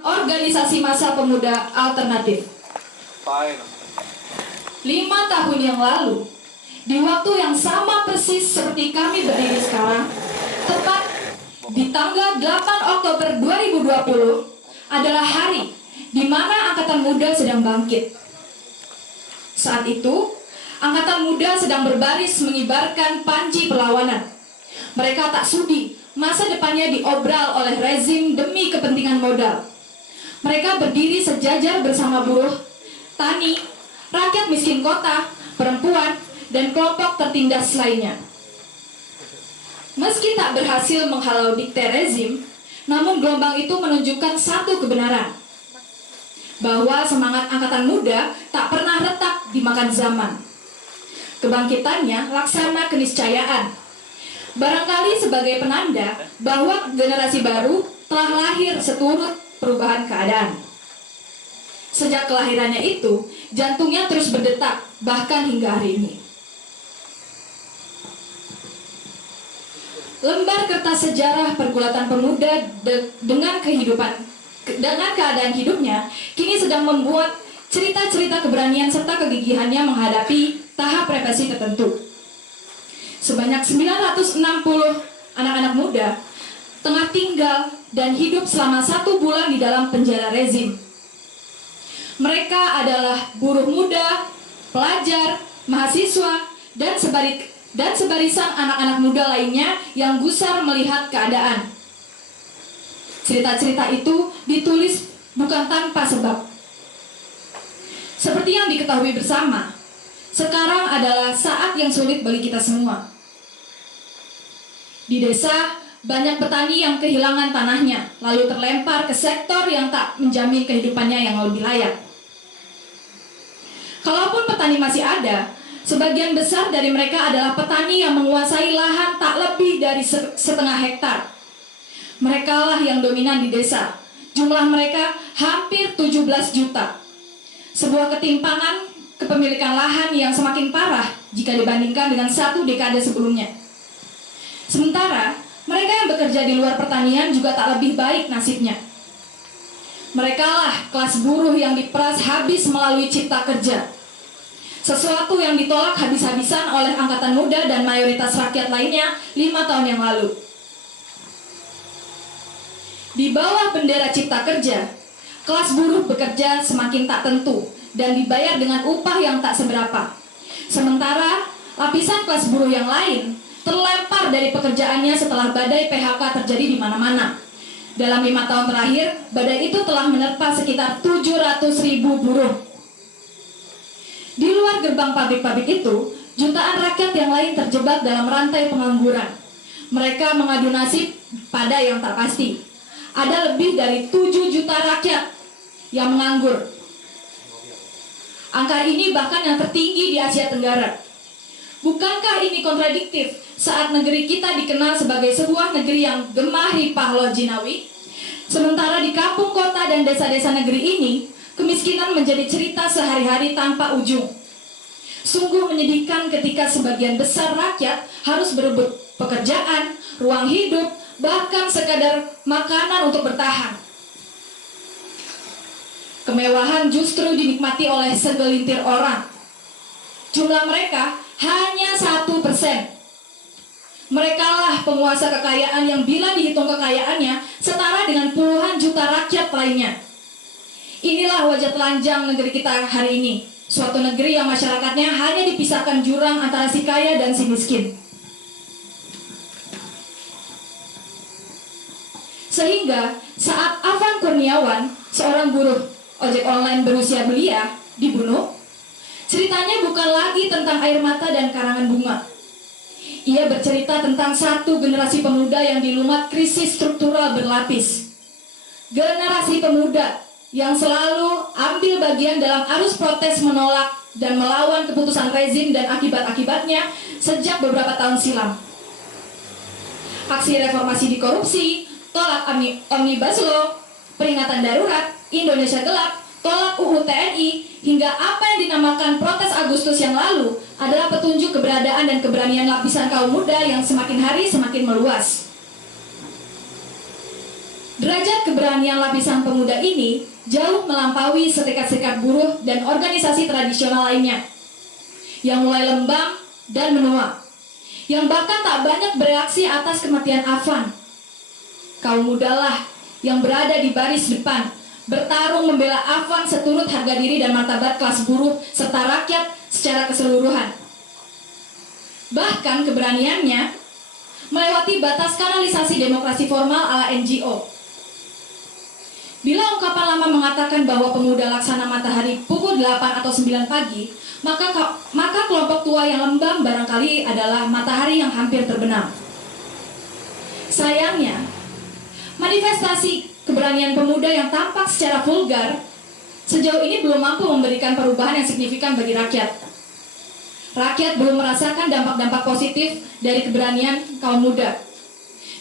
Organisasi Massa Pemuda Alternatif. 5 tahun yang lalu, di waktu yang sama persis seperti kami berdiri sekarang, tepat di tanggal 8 Oktober 2020 adalah hari di mana Angkatan Muda sedang bangkit. Saat itu, Angkatan Muda sedang berbaris mengibarkan panji perlawanan. Mereka tak sudi masa depannya diobral oleh rezim demi kepentingan modal. Mereka berdiri sejajar bersama buruh, tani, rakyat miskin kota, perempuan, dan kelompok tertindas lainnya. Meski tak berhasil menghalau dikte rezim, namun gelombang itu menunjukkan satu kebenaran, bahwa semangat Angkatan Muda tak pernah retak dimakan zaman. Kebangkitannya laksana keniscayaan, barangkali sebagai penanda bahwa generasi baru telah lahir seturut perubahan keadaan. Sejak kelahirannya itu, jantungnya terus berdetak, bahkan hingga hari ini. Lembar kertas sejarah pergulatan pemuda dengan keadaan hidupnya kini sedang membuat cerita-cerita keberanian serta kegigihannya menghadapi tahap represi tertentu. Sebanyak 960 anak-anak muda tengah tinggal dan hidup selama 1 bulan di dalam penjara rezim. Mereka adalah buruh muda, pelajar, mahasiswa, dan sebarisan anak-anak muda lainnya yang gusar melihat keadaan. Cerita-cerita itu ditulis bukan tanpa sebab. Seperti yang diketahui bersama, sekarang adalah saat yang sulit bagi kita semua. Di desa, banyak petani yang kehilangan tanahnya, lalu terlempar ke sektor yang tak menjamin kehidupannya yang lebih layak. Kalaupun petani masih ada, sebagian besar dari mereka adalah petani yang menguasai lahan tak lebih dari setengah hektar. Merekalah yang dominan di desa. Jumlah mereka hampir 17 juta. Sebuah ketimpangan kepemilikan lahan yang semakin parah jika dibandingkan dengan 1 dekade sebelumnya. Sementara, mereka yang bekerja di luar pertanian juga tak lebih baik nasibnya. Merekalah kelas buruh yang diperas habis melalui cipta kerja. Sesuatu yang ditolak habis-habisan oleh Angkatan Muda dan mayoritas rakyat lainnya 5 tahun yang lalu. Di bawah bendera cipta kerja, kelas buruh bekerja semakin tak tentu dan dibayar dengan upah yang tak seberapa. Sementara, lapisan kelas buruh yang lain terlempar dari pekerjaannya setelah badai PHK terjadi di mana-mana. Dalam 5 tahun terakhir, badai itu telah menerpa sekitar 700.000 buruh. Di luar gerbang pabrik-pabrik itu, jutaan rakyat yang lain terjebak dalam rantai pengangguran. Mereka mengadu nasib pada yang tak pasti. Ada lebih dari 7 juta rakyat yang menganggur. Angka ini bahkan yang tertinggi di Asia Tenggara. Bukankah ini kontradiktif saat negeri kita dikenal sebagai sebuah negeri yang gemah ripah loh jinawi? Sementara di kampung kota dan desa-desa negeri ini, kemiskinan menjadi cerita sehari-hari tanpa ujung. Sungguh menyedihkan ketika sebagian besar rakyat harus berebut pekerjaan, ruang hidup, bahkan sekadar makanan untuk bertahan. Kemewahan justru dinikmati oleh segelintir orang. Jumlah mereka hanya 1%. Merekalah penguasa kekayaan yang bila dihitung kekayaannya setara dengan puluhan juta rakyat lainnya. Inilah wajah telanjang negeri kita hari ini. Suatu negeri yang masyarakatnya hanya dipisahkan jurang antara si kaya dan si miskin. Sehingga saat Afan Kurniawan, seorang buruh ojek online berusia belia, dibunuh, ceritanya bukan lagi tentang air mata dan karangan bunga. Ia bercerita tentang satu generasi pemuda yang dilumat krisis struktural berlapis. Generasi pemuda yang selalu ambil bagian dalam arus protes menolak dan melawan keputusan rezim dan akibat-akibatnya sejak beberapa tahun silam. Aksi reformasi di korupsi, tolak Omnibus Law, peringatan darurat, Indonesia Gelap, tolak UU TNI, hingga apa yang dinamakan protes Agustus yang lalu adalah petunjuk keberadaan dan keberanian lapisan kaum muda yang semakin hari semakin meluas. Derajat keberanian lapisan pemuda ini jauh melampaui serikat-serikat buruh dan organisasi tradisional lainnya yang mulai lembam dan menua, yang bahkan tak banyak bereaksi atas kematian Afan. Kaum mudalah yang berada di baris depan, bertarung membela Afan seturut harga diri dan martabat kelas buruh serta rakyat secara keseluruhan. Bahkan keberaniannya melewati batas kanalisasi demokrasi formal ala NGO. Bila ungkapan lama mengatakan bahwa pemuda laksana matahari pukul 8 atau 9 pagi, maka kelompok tua yang lembam barangkali adalah matahari yang hampir terbenam. Sayangnya, manifestasi keberanian pemuda yang tampak secara vulgar sejauh ini belum mampu memberikan perubahan yang signifikan bagi rakyat. Rakyat belum merasakan dampak-dampak positif dari keberanian kaum muda.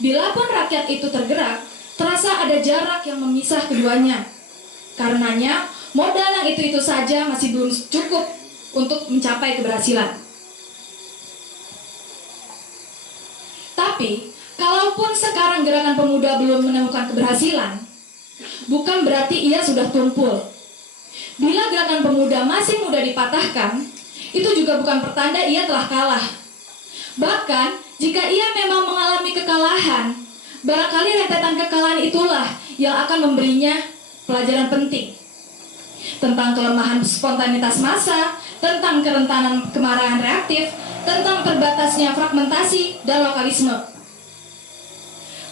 Bila pun rakyat itu tergerak, terasa ada jarak yang memisah keduanya. Karenanya, modal yang itu-itu saja masih belum cukup untuk mencapai keberhasilan. Tapi, kalaupun sekarang gerakan pemuda belum menemukan keberhasilan, bukan berarti ia sudah tumpul. Bila gerakan pemuda masih mudah dipatahkan, itu juga bukan pertanda ia telah kalah. Bahkan, jika ia memang mengalami kekalahan, barangkali rentetan kekalahan itulah yang akan memberinya pelajaran penting tentang kelemahan spontanitas massa, tentang kerentanan kemarahan reaktif, tentang terbatasnya fragmentasi dan lokalisme.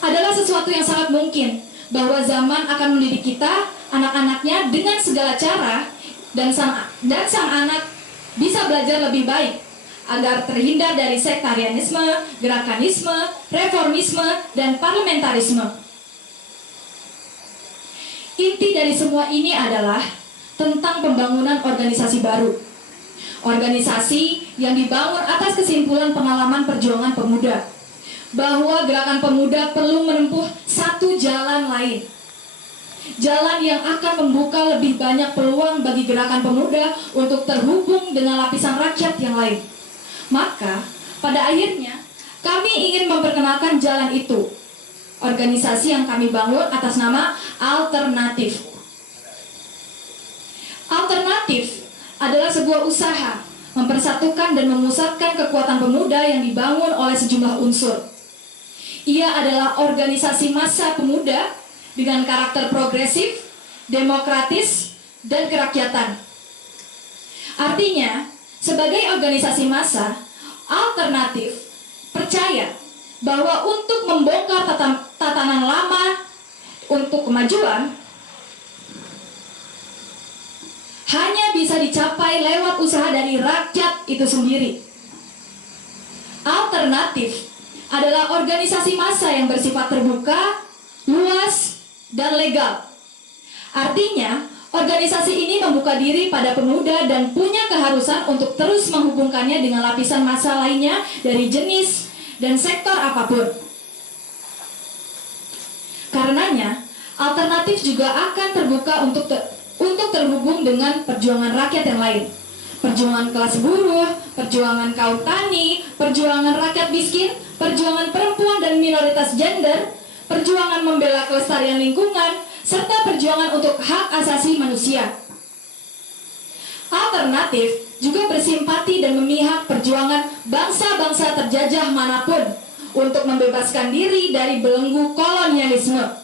Adalah sesuatu yang sangat mungkin bahwa zaman akan mendidik kita, anak-anaknya dengan segala cara, dan sang anak bisa belajar lebih baik agar terhindar dari sektarianisme, gerakanisme, reformisme, dan parlamentarisme. Inti dari semua ini adalah tentang pembangunan organisasi baru. Organisasi yang dibangun atas kesimpulan pengalaman perjuangan pemuda, bahwa gerakan pemuda perlu menempuh satu jalan lain. Jalan yang akan membuka lebih banyak peluang bagi gerakan pemuda untuk terhubung dengan lapisan rakyat yang lain. Maka, pada akhirnya, kami ingin memperkenalkan jalan itu. Organisasi yang kami bangun atas nama Alternatif. Alternatif adalah sebuah usaha mempersatukan dan memusatkan kekuatan pemuda yang dibangun oleh sejumlah unsur. Ia adalah organisasi massa pemuda dengan karakter progresif, demokratis, dan kerakyatan. Artinya, sebagai organisasi massa, Alternatif percaya bahwa untuk membongkar tatanan lama untuk kemajuan hanya bisa dicapai lewat usaha dari rakyat itu sendiri. Alternatif adalah organisasi massa yang bersifat terbuka, luas, dan legal. Artinya, organisasi ini membuka diri pada pemuda dan punya keharusan untuk terus menghubungkannya dengan lapisan massa lainnya dari jenis dan sektor apapun. Karenanya, Alternatif juga akan terbuka untuk terhubung dengan perjuangan rakyat yang lain. Perjuangan kelas buruh, perjuangan kaum tani, perjuangan rakyat miskin, perjuangan perempuan dan minoritas gender, perjuangan membela kelestarian lingkungan, serta perjuangan untuk hak asasi manusia. Alternatif juga bersimpati dan memihak perjuangan bangsa-bangsa terjajah manapun untuk membebaskan diri dari belenggu kolonialisme.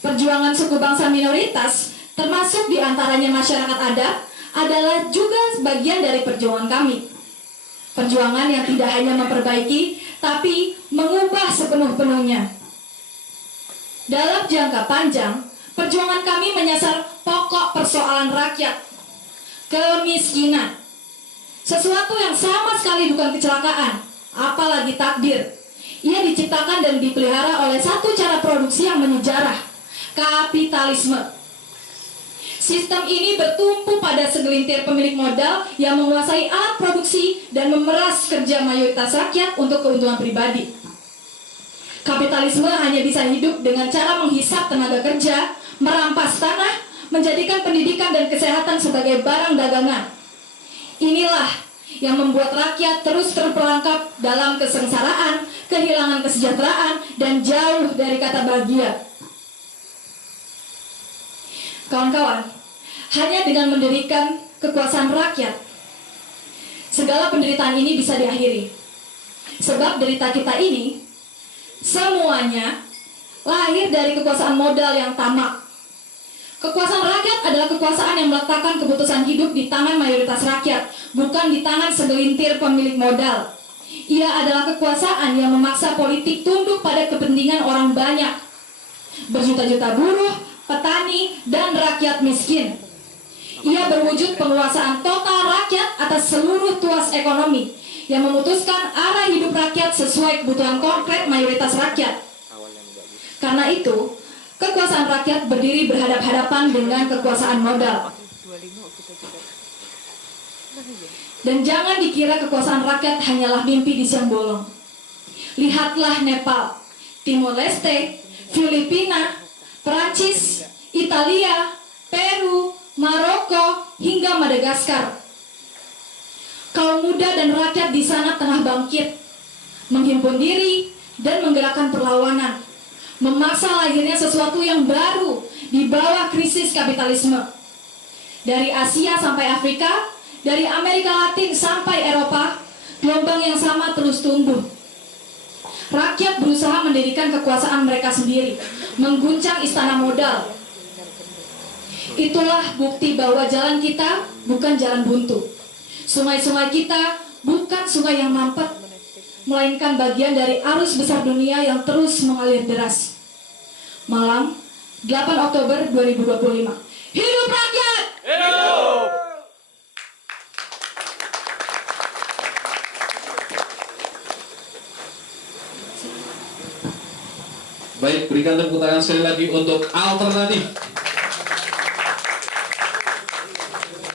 Perjuangan suku bangsa minoritas, termasuk diantaranya masyarakat adat, adalah juga bagian dari perjuangan kami. Perjuangan yang tidak hanya memperbaiki, tapi mengubah sepenuh-penuhnya. Dalam jangka panjang, perjuangan kami menyasar pokok persoalan rakyat, kemiskinan. Sesuatu yang sama sekali bukan kecelakaan, apalagi takdir. Ia diciptakan dan dipelihara oleh satu cara produksi yang menyejarah, kapitalisme. Sistem ini bertumpu pada segelintir pemilik modal yang menguasai alat produksi dan memeras kerja mayoritas rakyat untuk keuntungan pribadi. Kapitalisme hanya bisa hidup dengan cara menghisap tenaga kerja, merampas tanah, menjadikan pendidikan dan kesehatan sebagai barang dagangan. Inilah yang membuat rakyat terus terperangkap dalam kesengsaraan, kehilangan kesejahteraan, dan jauh dari kata bahagia. Kawan-kawan, hanya dengan mendirikan kekuasaan rakyat, segala penderitaan ini bisa diakhiri. Sebab derita kita ini semuanya lahir dari kekuasaan modal yang tamak. Kekuasaan rakyat adalah kekuasaan yang meletakkan keputusan hidup di tangan mayoritas rakyat, bukan di tangan segelintir pemilik modal. Ia adalah kekuasaan yang memaksa politik tunduk pada kepentingan orang banyak, berjuta-juta buruh, petani, dan rakyat miskin. Ia berwujud penguasaan total rakyat atas seluruh tuas ekonomi yang memutuskan arah hidup rakyat sesuai kebutuhan konkret mayoritas rakyat. Karena itu, kekuasaan rakyat berdiri berhadap-hadapan dengan kekuasaan modal. Dan jangan dikira kekuasaan rakyat hanyalah mimpi di siang bolong. Lihatlah Nepal, Timor Leste, Filipina, Perancis, Italia, Peru, Maroko, hingga Madagaskar. Kaum muda dan rakyat di sana tengah bangkit, menghimpun diri dan menggerakkan perlawanan, memaksa lahirnya sesuatu yang baru di bawah krisis kapitalisme. Dari Asia sampai Afrika, dari Amerika Latin sampai Eropa, gelombang yang sama terus tumbuh. Rakyat berusaha mendirikan kekuasaan mereka sendiri, mengguncang istana modal. Itulah bukti bahwa jalan kita bukan jalan buntu. Sungai-sungai kita bukan sungai yang mampet, melainkan bagian dari arus besar dunia yang terus mengalir deras. Malam 8 Oktober 2025. Hidup rakyat! Hidup! Baik, berikan tepuk tangan sekali lagi untuk alternatif.